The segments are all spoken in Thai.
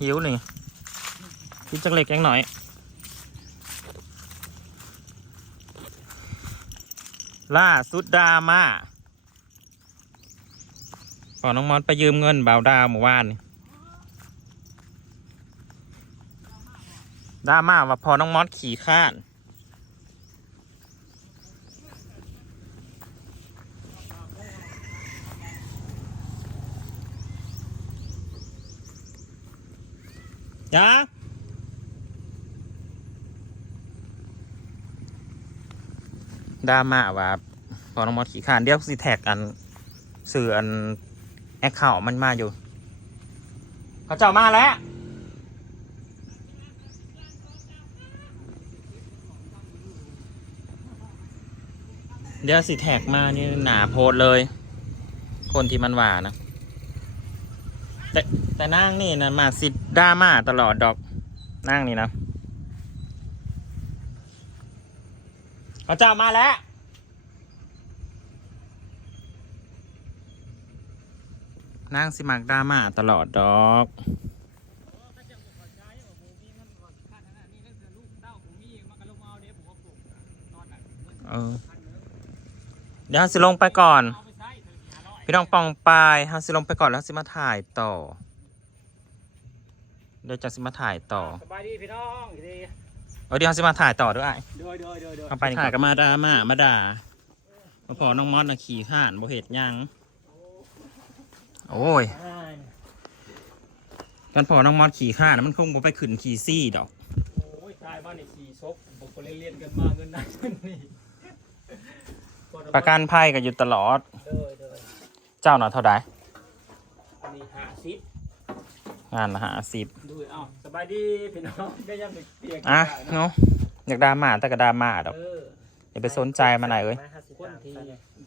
หิวนี่กินจักเล็กยังหน่อย ล่าสุดดราม่าพอน้องมอสไปยืมเงินบ่าวดาวหมู่บ้านนี่ดราม่าว่าพอน้องมอสขี่ข้าน จ้าดราม่าว่าพอน้องมอสขี่ขานเดี๋ยวสิแท็กอันสื่ออันแอคเคาท์มันมาอยู่ เขาเจ้ามาแล้วเดี๋ยวสิแท็กมานี่หนาโพสต์เลย คนที่มันว่านะ แต่แต่นางนี่นะมาสิดราม่าตลอดดอกนางนี่นะเขาเจ้ามาแล้วนางสิมักดราม่าตลอดดอกเออเดี๋ยวเราสิลงไปก่อน พี่น้องปองปายเฮาสิลงไปก่อนแล้วสิมาถ่ายต่อ เดี๋ยวจะสิมาถ่ายต่อสบายดีพี่น้องดีเออเดี๋ยวเฮาสิมาถ่ายต่อด้วยโดยโดยโดยโดยเอาไปถ่ายก็มาด่ามามาด่ามาพอน้องมอสนะขี่ข้านบ่เห็ดหยังโอ้ยกันพอน้องมอสขี่ข้านนะมันคงบ่ไปขึ้นขี่ซี่ดอกโอ้ยตายบ้านในขี่ซบบอกคนเรียนกันมาเงินได้เงินนี่ประกันภัยก็อยู่ตลอดโดยโดยเจ้าหน่ะเท่าไดอันนี้หาซิป งานละหาสิบดูเอ้าสบายดีพี่น้องได้ยังเปียกอะเนาะอยากดราม่าแต่ก็ดราม่าดอกเอออย่าไปสนใจมันไหนเอ้ยคนที่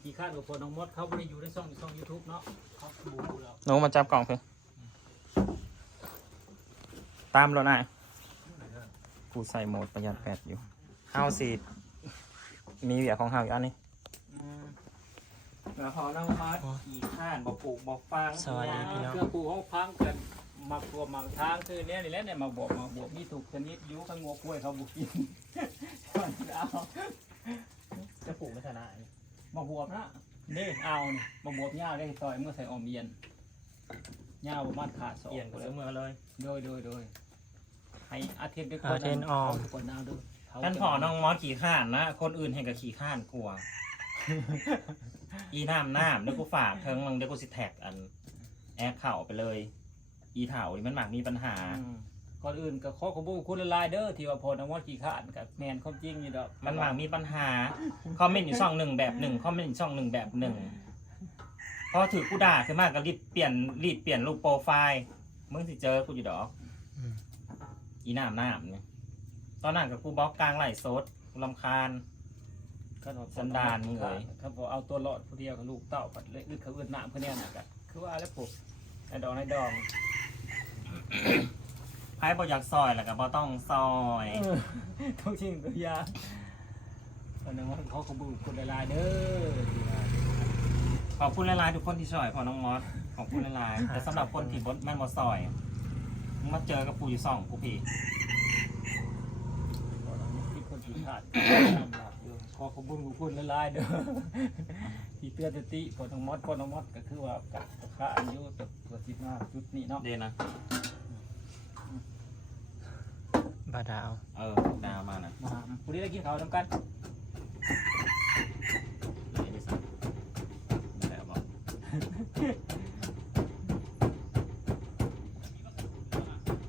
กี่คาดกับคนน้องมดเขาไม่ได้อยู่ในช่องช่องยูทูบเนาะเขาดูเราหนูมาจับกล่องเพื่อตามรถนายกูใส่โหมดประหยัดแปดอยู่เฮาสิมีเวียของเฮาอยู่อันนี้ แล้วพอน้องมาขี่ข้านบอกปลูกบอกฟางสวัสดีพี่น้องเครื่องปลูกของพังกัน มาปลูกมาทางคือเนี้ยนี่แหละเนี่ยมาบอกมาบอกมีถูกชนิดยุข้างงัวกล้วยเขาบุกินเอาจะปลูกไม่ชนะมาบวบนะนี่เอาเนี่ยมาบวบหญ้าได้ซอยเมื่อใส่ออมเย็นหญ้าประมาณขาดสองเปลี่ยนกูเสมอเลยโดยโดยโดยให้อาเทนด้วยอาเทนออมคนเอาด้วยท่านพอน้องมอสขี่ข้านนะ คนอื่นเห็นกับขี่ข้านกลัว อีน้ำน้ำเดี๋ยวกูฝากเทิงมึงเดี๋ยวกูสิแท็กอัน แอปเข่าไปเลย อีเถานี่มันหมากมีปัญหาอืมก่อนอื่นก็ขอขอบคุณคุณละลายเด้อที่ว่าพอน้องมอดขี่ขาดกับแมนความจริงอยู่ดอกมันหมากมีปัญหา คอมเมนต์อยู่ช่องหนึ่งแบบหนึ่งคอมเมนต์อยู่ช่องหนึ่งแบบหนึ่งพอถือกูด่าขึ้นมากก็รีบเปลี่ยนรีบเปลี่ยนรูปโปรไฟล์มึงสิเจอกูอยู่ดอกอีน้ำน้ำเนี่ยตอนนั้นกับกูบล็อกกลางไหลฟ์สดกูรำคาญก็บอกสันดานมึงเอ๋ยถ้าบอกเอาตัวรอดผู้เดียวกับลูกเต้าปัดเลยอึดเขาอึดน้ำเขาเนี่ยนะกันคือว่าแล้วปลู ไอ้ดองไอ้ดองไพ่บออยากซอยแหละก็บอต้องซอยทุกสิ่งทุกอย่างตอนนั้ว่าเขาขอบคุณคุณละลายเด้อขอบคุณหลายทุกคนที่ซอยพอน้องมอสขอบคุณหลายแต่สำหรับคนที่บดแมันบอซอยมาเจอกับปูอยู่สองกูพี่พอคนที่ขาดลำบากอยู่ขอขอบคุณคุณละลายเด้อที่เตือนสติพอน้องมอดพอน้องมอดก็คือว่ากับค่าอายุ ตัวตัวสิบห้าจุดนี้เนาะเดนนะบาดาว เออดาวมานะมาผู้ที่ได้กินข้าวทำกันไม่ได้สั่งไม่ได้เอาบอก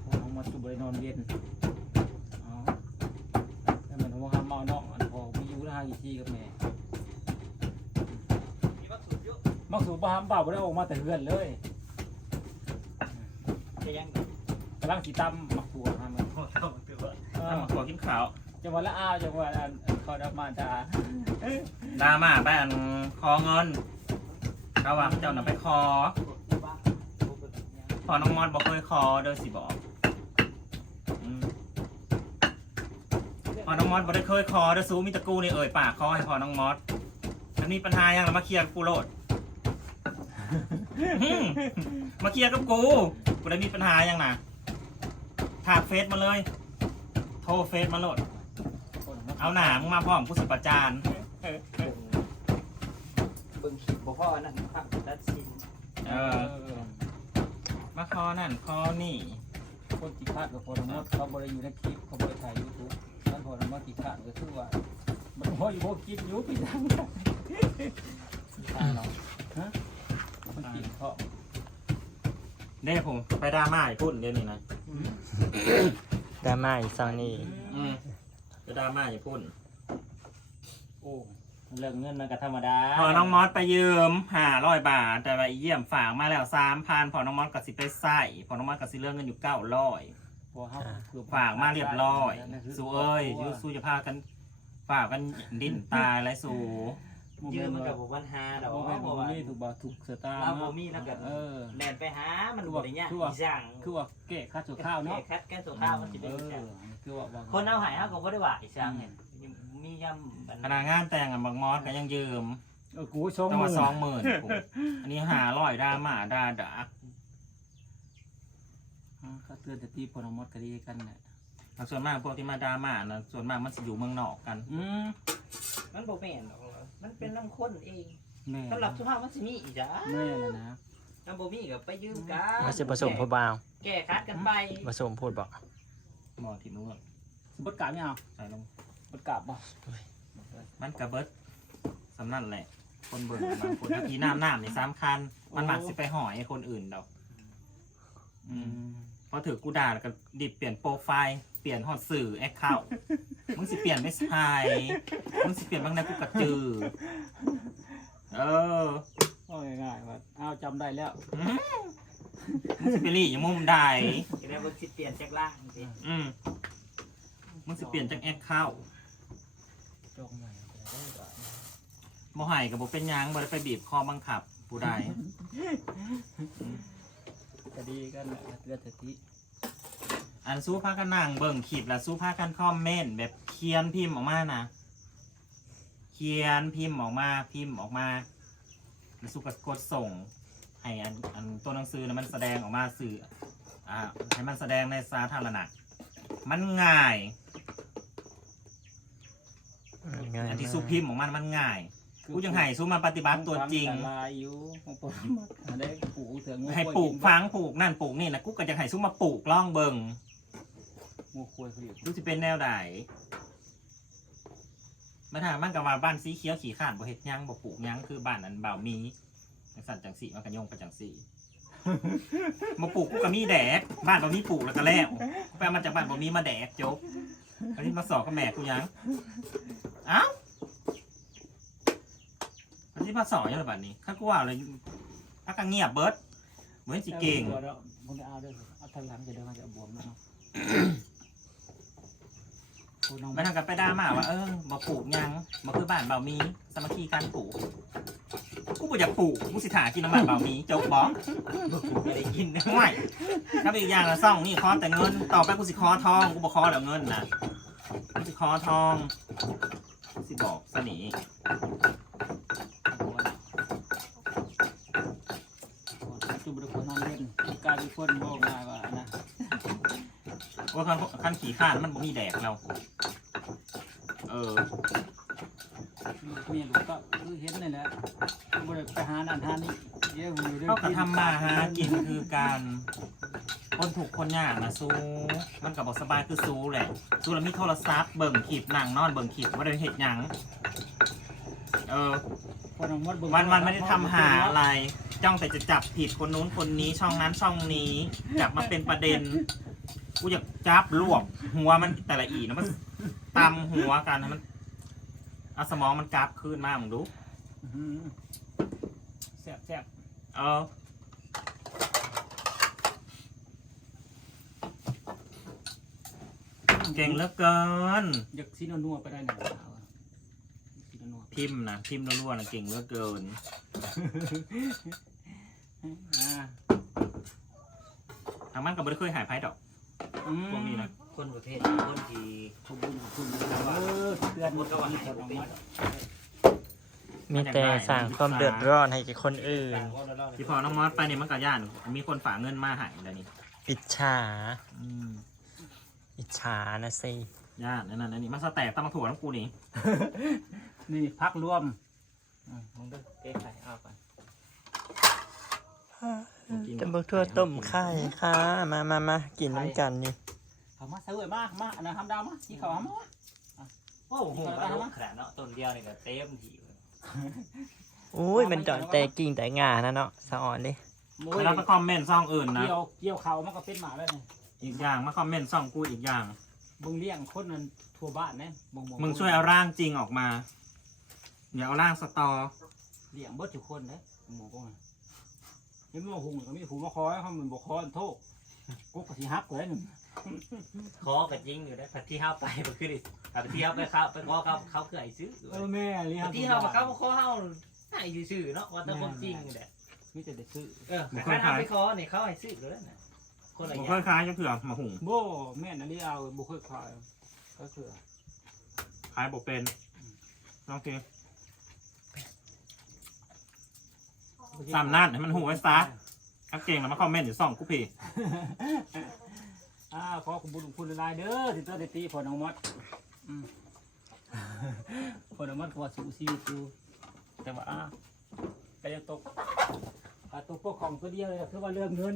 ผมเอามาจุบเลยนอนเย็นอ๋อแต่มันว่าห้ามเมาเนาะมันพอมีอยู่นะฮะกี่ทีกับแม่มักสูบบ้ามเปล่าไม่ได้ออกมาแต่เฮือนเลย จะยังกำลังสีตำมักสูบฮะมันเข้ามาตัวเอถ้ามาขอกินข้าวจังหวะละอ้าวจังหวะอันเขาดับมาจาดามาไปอันคอเงินระหว่างเจ้าน่ะไปคอพอน้องมอสบอกเคยคอเด้อสิบอกอืมพอน้องมอสบอกได้เคยคอเด้อซูมิตะกูนี่เอ่ยปากคอให้พอน้องมอสมันมีปัญหายังเรามาเคลียร์กับกูโลด อืมมาเคลียร์กับกู กูได้มีปัญหายังนะทักเฟซมาเลย โทรเฟซมาโหลดคนมดเอาหนามึงมาพร้อมกูสิประจานเบิ่งคลิปบ่พ่อนั่นครับตัดสินเออ มาคอนั่นคอนี่ คนติดขาดกับพอน้องมดเขาบริอยู่ในคลิปเขาบริถ่ายยูทูบนั่นพอน้องมดติดขาดก็คือว่ามันพออยู่พวกกินอยู่พี่ดังทางเราฮะมันกินเขา เด้ผมไปดราม่าอีกพุ่นเดี๋ยวนี้นะดราม่าอีกซองนี้อืมไปดราม่าอีกพุ่นโอ้เรื่องเงินมันก็ธรรมดาพอน้องมอสไปยืมห้าร้อยบาท แต่ว่าอีเยี่ยมฝากมาแล้วสามพันพอน้องมอสกับสิไปใส่พอน้องมอสกับสิเรื่องเงินอยู่เก้าร้อยพอเฮาเพื่อฝากมาเรียบร้อย สู้เอ้ยอยูสู้จะพากัน ฝากกันดิ้นตายไรสู้ ยืมมันกับบ่ปัญหาดอกโมเพเมนต์ราะโมว่านี่ถูกบ่ถูกสตาร์เราบ่มีแล้วก็เออ แล่นไปหามันบ่ได้ยากอีสั่งคือว่าเกะค่าสุข้าวเนาะคัดแก้ตัวข้าวมันสิเอเป็นอีอสั่งคือว่าคนเอาใหายเฮาก็บ่ได้ว่าอีสั่งเห็นมียำบันพนักงานแต่งกับบางมอสก็ยังยืมเออกูชงต้องมืมาอสองหมื่นอันนี้หาร้อยดราม่าดาดาเขาเตือนแต่ตีพอนมดก็ดีกันแหละส่วนมากพวกที่มาดราม่านะส่วนมากมันสิอยู่เมืองนอกกัน อืมมันบ่แม่นดอก มันเป็นน้ำข้นเองแม่สำหรับสุภาพมันสิมีอีจ้าแม่เลยนะน้ำบ่มีก็ไปยืมกันมาสิผสมผู้บ่าวแก้คัดกันไปผสมพูดบอกหมอที่นู้นสมบดกาบไม่เอาใส่ลงบดกาบบ่มันกระเบิดสำนั่นแหละ คนเบิ่งบางคนถ้าทีน้ำน้ำนี่สำคัญมันมักสิไปหอยให้คนอื่นดอก อืม พอถือกูด่าแล้วก็ดิบเปลี่ยนโปรไฟล์เปลี่ยนฮอดสื่อแอคเคาท์มึงสิเปลี่ยนไม่ใช่มึงสิเปลี่ยนบางในกูกระจือเออโอ้ยง่ายว่าเอาจำได้แล้ว อืมมึงสิไปรีอยู่มุมใดจะได้บ่สิเปลี่ยนจากล่างสิอืมมึงสิเปลี่ยนจากแอคเคาท์จงใหม่ได้ก่อนโมหายกับโบเป็นหยังบ่ได้ไปบีบคอบังคับผู้ใด ก็ดีกันแหละเตือนแต่ตีอันสู้พากันนั่งเบิ่งคลิปแล้วสู้พากันคอมเมนต์แบบเขียนพิมพ์ออกมานะเขียนพิมพ์ออกมาพิมพ์ออกมาแล้วสู้ก็กดส่ง ให้อันอันตัวหนังสือนะมันแสดงออกมาสื่ออ่าให้มันแสดงในสาธารณะมันง่าย ง่ายอันที่สู้พิมพ์ออกมามันง่าย กูยังให้สู้มาปฏิบัติตัวจริง ลายอยู่ของผมได้ปลูกเถื่อนงูให้ปลูกฟังปลูกนั่นปลูกนี่นะกูก็จะให้สู้มาปลูกล่องเบิงงูควยเขาอยู่ดูสิเป็นแนวใดมาถามมันกับว่าบ้านสีเขียวขี่ข้านบ่เฮ็ดหยังบ่ปลูกหยังคือบ้านอันเบามีจังสันจังสีมันกันยงไปจังสีมาปลูกกูก็มีแดกบ้านบ่มีปลูกแล้วก็แล้วกูไปเอามาจากบ้านบ่มีมาแดกจบอันนี้มาสอบกับแม่กูหยังเอ้า อันนี้มาสอนยังไงบัดนี้ข้ากูว่าเลยพักกันเงียบเบิดเหมือนสิเก่งมึงจะเอาด้วยเอาทางหลังจะเดินมาจะบวมแล้วเนาะมันทำกับไปด่ามาว่าเออมาปลูกหยังมาคือบ้านเบามีสามัคคีการปลูกกูบ่อยากปลูกกูสิถากินน้ำมันเบามีจบบอกไม่ได้กินนะไม่ถ้าเป็นอีกอย่างละซ่องนี่คอแต่เงินต่อไปกูสิคอทองกูบอกคอแล้วเงินนะกูสิคอทองสิบอกสนี จุบคนนอนเล่นกลายเป็นคนโง่มาว่านะ ว่าขั้นขั้นขี่ข้านมันบ่มีแดกเราเออเมียลูกก็คือเห็นนี่แหละบ่ได้ไปหานั่นหานี่เดี๋ยวอยู่ด้วยเขากระทำมาหากินคือการคนถูกคนยากนะสู้มันกับบอกสบายคือสู้แหละสู้แล้วมีโทรศัพท์เบิ่งขีบนั่งนอนเบิ่งขีบว่าได้เห็ดหยังเออคนเอามดเบิ่งวันวันๆไม่ได้ทำหาอะไรจ้องแต่จะจับผิดคนนู้นคนนี้ช่องนั้นช่องนี้จับมาเป็นประเด็น กูอยากจับรวบหัวมันแต่ละอีนะมันตำหัวกันนะมันเอาสมองมันกราบขึ้นมามึงดูอื้อหือแซ่บแซ่บเออเก่งเหลือเกิน อยากซีนัวๆไปได้หน่อยเอาอะซีนัวพิมพ์นะพิมพ์รัวๆนะเก่งเหลือเกิน ๆอ่า ทางมันก็ไม่ได้เคยหายไพ่ดอกอืม พวกนี้นะคนประเภทคนที่ขอบคุณขอบคุณเออเตือนหมดก็ว่าให้ผมเป็นมีแต่สร้างความเดือดร้อนให้กับคนอื่น ที่พอน้องมอสไปเนี่ยมันก็ย่าน มีคนฝากเงินมาใหายแล้วนี่ปิดฉา อืมอิจฉานะสิญาตินั่นนั่นอันนี้มาสแต็กตำมาถั่วน้ำกูนี่ นี่พักรวมอืมมึงดูเอ๊ะใครเอาไป จะบอกทั่วต้มไข่ค่ะมามามากินน้ำกันนี่เอามาเสือมามาอันนั้นทำดาวมาสีขาวมาโอ้โหปลาดุกขนาดเนาะต้นเดียวนี่ก็เต็มทีเลยอุ้ยมันจอดแต่กิ่งแต่งานะเนาะสะอ่อนดิโอ้ยแล้วไปคอมเมนต์ซ่องอื่นนะเกี่ยวเกี่ยวเขามันก็เป็นหมาแล้วนี่อีกอย่างมาคอมเมนต์ซ่องกูอีกอย่างมึงเลี้ยงคนนั้นทั่วบ้านแน่บ่บ่มึงช่วยเอาร่างจริงออกมาอย่าเอาร่างสตอเลี้ยงเบิดทุกคนเด้หมูก็ไง เห็นว่าหุงก็มีผูมาคอยเขามันบ่คอนโทษกูก็สิฮักเลยนึงขอกับจริงอยู่ได้พัดที่เฮาไปบ่คือดิพัดที่เฮาไปเขาไปขอเขาเขาคือไอ้ซื้อเออแม่เลี้ยงพัดที่เฮามาเขาขอเฮาให้ซื่อๆเนาะว่าแต่ความจริงนี่แหละมีแต่เด็กซื้อเออแต่ถ้าไปขอนี่เขาให้ซื้อเลยนะคนละผมอเคย่างยค้ายจะเผื่อมาหุงโบแม่นอันนี้เอาบ่เคยขายก็คือขายบอกเป็นโอเค สามนั่นให้มันหูไว้ซะถ้าเก่งแล้วมาคอมเมนต์อยู่ซ่องกูพี่อ่าขอขอบคุณคุณหลายๆเด้อที่ตัวได้ตีพอน้องมดอืมพอน้องมดก็ว่าสู้ชีวิตอยู่แต่ว่าอ่าก็ยังตกอ่าตกพวกของตัวเดียวเลยคือว่าเรื่องเงิน